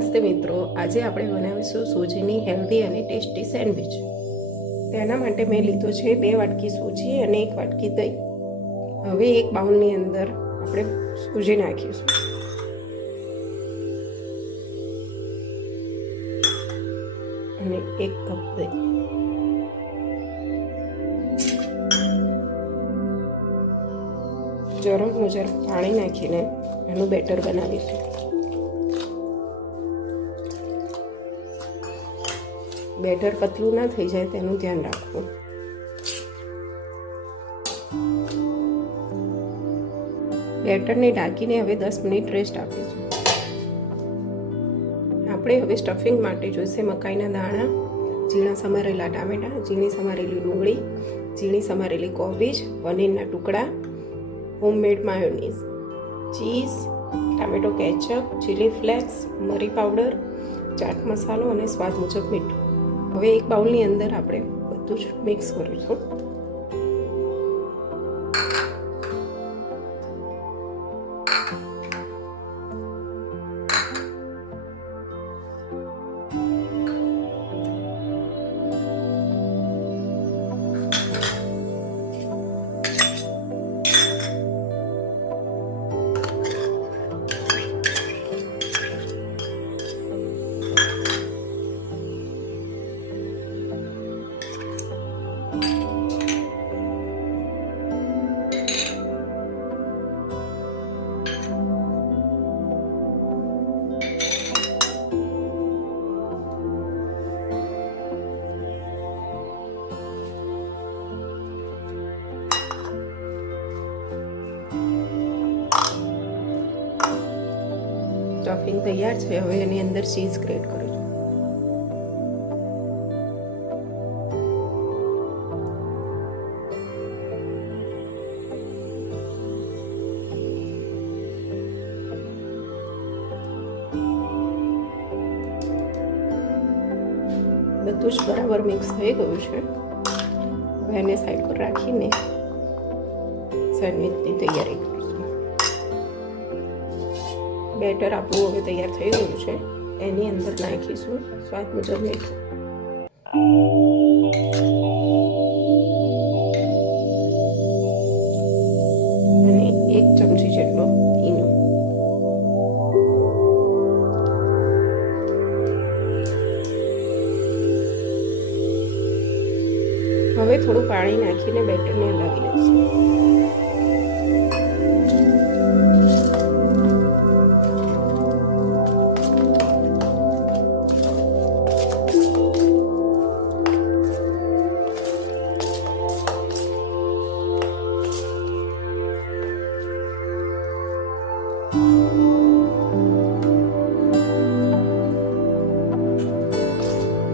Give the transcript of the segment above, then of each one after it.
નમસ્તે મિત્રો, આજે આપણે બનાવીશું સૂજીની હેલ્ધી અને ટેસ્ટી સેન્ડવિચ. તેના માટે મેં લીધો છે 2 વાટકી સૂજી અને 1 વાટકી દહીં. હવે એક બાઉલની અંદર આપણે સૂજી નાખીશું અને 1 કપ દહીં. જરૂર મુજબ પાણી નાખીને એનું બેટર બનાવીશું. બેટર પતલું ના થઈ જાય તેનું ધ્યાન રાખવું. બેટરને ઢાંકીને હવે 10 મિનિટ રેસ્ટ આપીશું. આપણે હવે સ્ટફિંગ માટે જોઈશે મકાઈના દાણા, ઝીણા સમારેલા ટામેટાં, ઝીણી સમારેલી ડુંગળી, ઝીણી સમારેલી કોબીજ, પનીરના ટુકડા, homemade mayonnaise, cheese, tomato ketchup, chilli flakes, મરી પાવડર, ચાટ મસાલો અને સ્વાદ મુજબ મીઠું. હવે એક બાઉલની અંદર આપણે બધું જ મિક્સ કરીશું. સ્ટફિંગ તૈયાર છે. હવે એની અંદર ચીઝ ગ્રેટ કરીશું. બધું જ બરાબર મિક્સ થઈ ગયું છે. હવે એને સાઈડ પર રાખીને સેન્ડવિચની તૈયારી કરીશું. બેટર આપણું હવે તૈયાર થઈ ગયું છે. એની અંદર નાખીશું સ્વાદ મુજબ મીઠું. અને 1 ચમચી જેટલો ઈનો. હવે થોડું પાણી નાખીને બેટરને હલાવી લઈશું.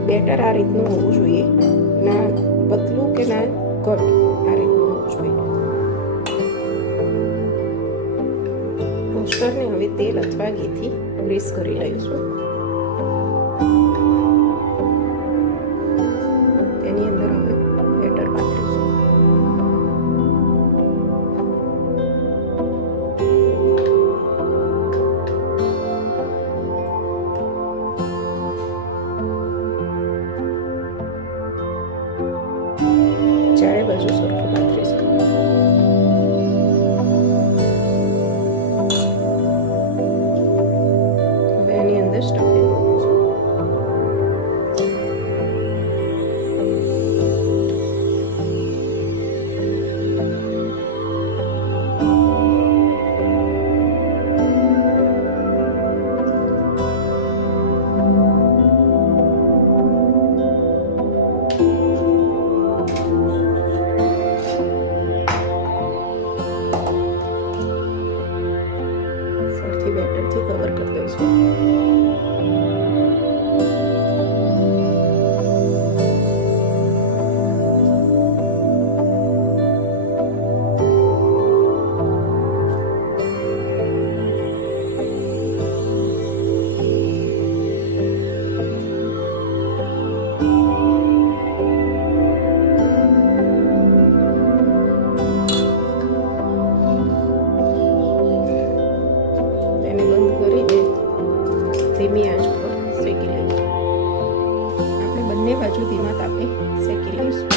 બેટર આ રીતનું હોવું જોઈએ, ના પતલું કે ના ઘટ, આ રીતનું હોવું જોઈએ. ટોસ્ટરને હવે તેલ અથવા ઘીથી ગ્રીસ કરી લઈશું. તેની અંદર હવે બેટર પાથરીશું. ચારે બાજુ સરખું પાથરીશું. હવે એની અંદર સ્ટફિંગ મૂકીશું. ધીમી આંચ પર શેકી લઈશું. આપણે બંને બાજુ ધીમા તાપે શેકી લઈશું.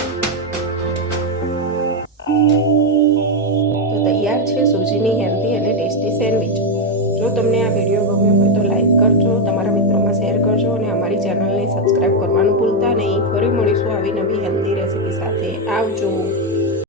તો તૈયાર છે સૂજીની હેલ્ધી અને ટેસ્ટી સેન્ડવિચ. જો તમને આ વિડીયો ગમ્યો હોય તો લાઈક કરજો, તમારા મિત્રોમાં શેર કરજો અને અમારી ચેનલને સબસ્ક્રાઈબ કરવાનું ભૂલતા નહીં. ફરી મળીશું આવી નવી હેલ્ધી રેસીપી સાથે. આવજો.